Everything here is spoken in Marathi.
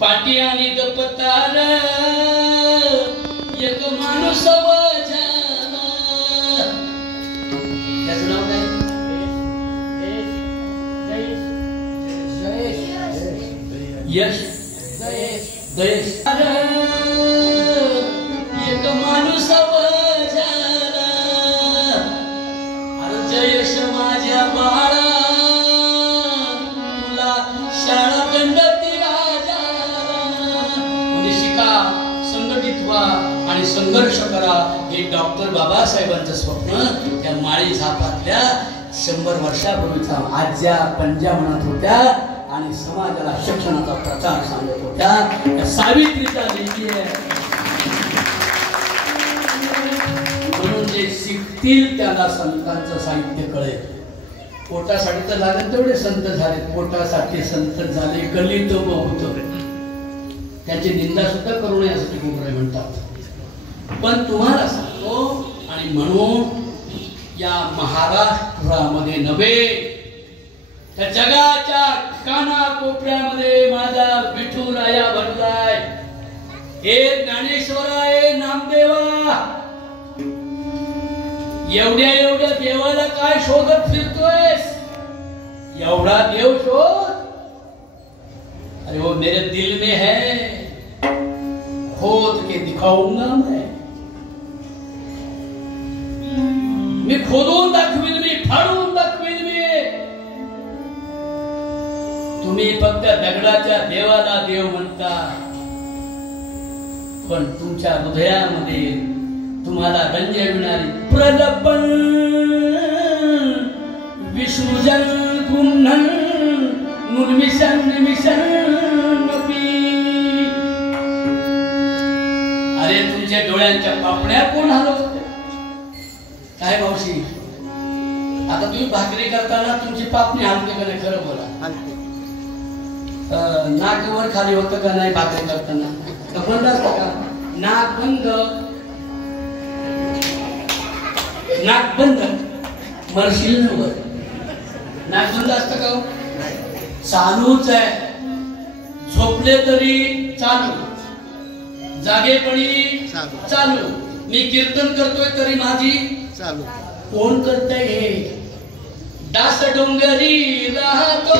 पाटी आणि दपतार एक माणूस वजाला. त्याचं नाव काय? यश. दयेश. एक माणूस वजाला. अरे जयश माझ्या बाळा तुला शाळा दंडती राजा. म्हणजे शिका, संघटित व्हा आणि संघर्ष करा. हे डॉक्टर बाबासाहेबांचं स्वप्न त्या माळी झापातल्या 100 वर्षापूर्वीचा आज्या पंजा म्हणत होत्या आणि समाजाला शिक्षणाचा प्रचार सांगत होत्या. त्या सावित्रीचा लेखी आहे. म्हणून जे शिकतील त्याला संतांचं साहित्य कळेल. पोटासाठी तर लागत तेवढे संत झाले, पोटासाठी संत झाले गलित बहुत. त्याची निंदा सुद्धा करू नये असं गोगरे म्हणतात. पण तुम्हाला सांगतो आणि म्हणून या महाराष्ट्रामध्ये नव्हे त्या जगाच्या कानाकोपऱ्यामध्ये माझा विठुराया भरलाय. हे ज्ञानेश्वराय नामदेवा, एवढ्या देवाला काय शोधत फिरतोयस? एवढा देव शोध. अरे वो मेरे दिल में है, खोद के दिखाऊंगा मैं. मी खोदून दाखवीन, मी फाडून दाखवीन मी. तुम्ही फक्त दगडाच्या देवाला देव म्हणता, पण तुमच्या हृदयामध्ये तुम्हाला रंजविणारी प्रलपन विष्णुजन पुन्हन निर्मिशन निमिशन नपी. अरे तुमच्या डोळ्यांच्या पापण्या कोण हलवते? काय मावशी, आता तुम्ही भाकरी करताना तुमची पापणी हलते का नाही? खरं बोला. नाक वर खाली होतं का नाही भाकरी करताना? बंद असतं का? नाक बंद, नाक बंद मरशील ना वर. नाक बंद असतं का? चालूच आहे. झोपले तरी चालू, जागेपणी चालू. मी कीर्तन करतोय तरी माझी चालू. कोण करतंय हे? दास डोंगरी राहतो